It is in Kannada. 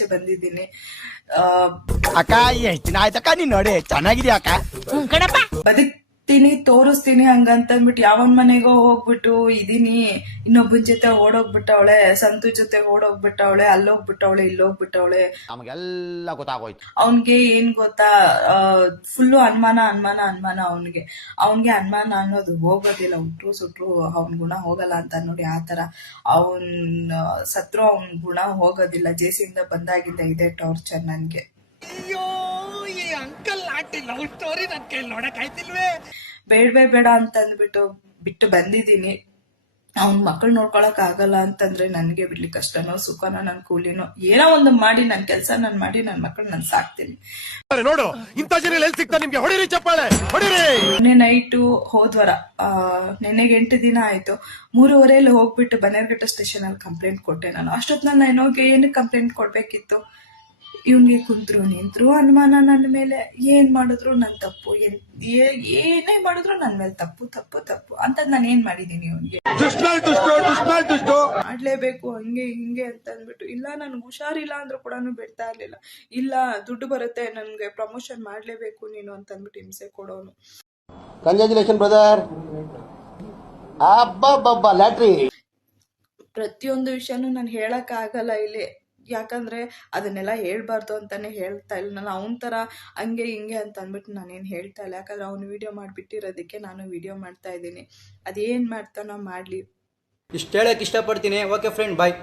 ಆಚೆ ಬಂದಿದ್ದೀನಿ. ಅಕ್ಕ ಎಷ್ಟು ದಿನ ಆಯ್ತಕ್ಕ ನೀನ್ ನೋಡಿ ಚೆನ್ನಾಗಿದ್ಯಾ ಅಕ್ಕ? ಬದುಕ್ತೀನಿ ತೋರಿಸ್ತೀನಿ ಹಂಗಂತಂದ್ಬಿಟ್ಟು ಯಾವನ್ ಮನೆಗೋ ಹೋಗ್ಬಿಟ್ಟು ಇದೀನಿ, ಇನ್ನೊಬ್ಬನ ಜೊತೆ ಓಡೋಗ್ಬಿಟ್ಟವಳೆ, ಸಂತು ಜೊತೆ ಓಡೋಗ್ಬಿಟ್ಟವಳೆ, ಅಲ್ಲೋಗ್ಬಿಟ್ಟವಳೆ, ಇಲ್ಲೋಗ್ಬಿಟ್ಟವಳೆ. ನಮಗೆಲ್ಲ ಗೊತ್ತಾಗೋಯ್ತು. ಅವನ್ಗೆ ಏನ್ ಗೊತ್ತಾ, ಫುಲ್ಲು ಅನುಮಾನ ಅವನ್ಗೆ ಅನುಮಾನ ಅನ್ನೋದು ಹೋಗೋದಿಲ್ಲ. ಉಟ್ರು ಸುಟ್ರು ಅವನ್ ಗುಣ ಹೋಗಲ್ಲ ಅಂತ ನೋಡಿ. ಆತರ ಅವನ್ ಸತ್ರು ಅವನ್ ಗುಣ ಹೋಗೋದಿಲ್ಲ. ಜೇಸಿಯಿಂದ ಬಂದಾಗಿದ್ದ ಇದೆ ಟಾರ್ಚರ್ ನನ್ಗೆ. ಅಯ್ಯೋ ಈ ಅಂಕಲ್ ಆಂಟಿ ಲವ್ ಸ್ಟೋರಿ ನನ್ ಕೈಲಿ ನೋಡಕ್ ಆಯ್ತಿಲ್ವೇ. ಬೇಡ ಅಂತಂದ್ಬಿಟ್ಟು ಬಿಟ್ಟು ಬಂದಿದ್ದೀನಿ. ಅವ್ನ್ ಮಕ್ಕಳು ನೋಡ್ಕೊಳಕ್ ಆಗಲ್ಲ ಅಂತಂದ್ರೆ ನನ್ಗೆ ಬಿಡ್ಲಿಕ್ಕೆ ಕಷ್ಟನೋ ಸುಖನೋ ನನ್ ಕೂಲಿನೋ ಏನೋ ಒಂದು ಮಾಡಿ ನನ್ ಕೆಲ್ಸ ನಾನ್ ಮಾಡಿ ನನ್ ಮಕ್ಕಳು ನಾನ್ ಸಾಕ್ತೀನಿ. ನೋಡು ಇಂಥ ಜನ ಎಲ್ಲಿ ಸಿಗ್ತಾ ನಿಮ್ಗೆ, ಹೊಡಿರಿ ಚಪ್ಪಾಳೆ ಹೊಡಿರಿ. ಮೊನ್ನೆ ನೈಟು ಹೋದ್ವಾರ ನೆನ್ನೆಗೆ 8 ದಿನ ಆಯ್ತು. 3:30 ಹೋಗ್ಬಿಟ್ಟು ಬನ್ನೇರ್ಘಟ್ಟ ಸ್ಟೇಷನ್ ಅಲ್ಲಿ ಕಂಪ್ಲೇಂಟ್ ಕೊಟ್ಟೆ ನಾನು. ಅಷ್ಟೊತ್ ನಾನು ಏನೋಗೆ ಏನಕ್ಕೆ ಕಂಪ್ಲೇಂಟ್ ಕೊಡ್ಬೇಕಿತ್ತು? ಇವ್ನಿಗೆ ಕುಂತ್ರು ನಿಂತ್ರು ಅನುಮಾನ ನನ್ನ ಮೇಲೆ. ಏನ್ ಮಾಡಿದ್ರು ನನ್ ತಪ್ಪು, ಏನೇ ಮಾಡಿದ್ರು ನನ್ ಮೇಲೆ ತಪ್ಪು ಅಂತ ನಾನು ಏನ್ ಮಾಡಿದೀನಿ? ಇವ್ನಿಗೆ ಮಾಡ್ಲೇಬೇಕು ಹಂಗೆ ಹಿಂಗೆ ಅಂತ ಅಂದ್ಬಿಟ್ಟು. ಇಲ್ಲ ನನ್ಗೆ ಹುಷಾರಿಲ್ಲ ಅಂದ್ರೂ ಕೂಡ ಬಿಡ್ತಾ ಇರ್ಲಿಲ್ಲ. ಇಲ್ಲ ದುಡ್ಡು ಬರುತ್ತೆ ನನ್ಗೆ ಪ್ರಮೋಷನ್ ಮಾಡ್ಲೇಬೇಕು ನೀನು ಅಂತ ಅಂದ್ಬಿಟ್ಟು ಹಿಂಸೆ ಕೊಡೋನು. Congratulation brother. ಅಬ್ಬಬ್ಬಬ್ಬ ಲ್ಯಾಟ್ರಿ. ಪ್ರತಿಯೊಂದು ವಿಷಯನೂ ನಾನು ಹೇಳಕ್ ಆಗಲ್ಲ ಇಲ್ಲಿ. ಯಾಕಂದ್ರೆ ಅದನ್ನೆಲ್ಲ ಹೇಳ್ಬಾರ್ದು ಅಂತಾನೆ ಹೇಳ್ತಾ ಇಲ್ಲ ನಾನು. ಅವನ ತರ ಹಂಗೆ ಹಿಂಗೆ ಅಂತ ಅಂದ್ಬಿಟ್ಟು ನಾನೇನು ಹೇಳ್ತಾ ಇಲ್ಲ. ಯಾಕಂದ್ರೆ ಅವ್ನು ವಿಡಿಯೋ ಮಾಡಿಬಿಟ್ಟಿರೋದಕ್ಕೆ ನಾನು ವಿಡಿಯೋ ಮಾಡ್ತಾ ಇದ್ದೀನಿ. ಅದೇನ್ ಮಾಡ್ತಾನೋ ಮಾಡ್ಲಿ. ಇಷ್ಟು ಹೇಳಕ್ ಇಷ್ಟಪಡ್ತೀನಿ. ಓಕೆ ಫ್ರೆಂಡ್, ಬಾಯ್.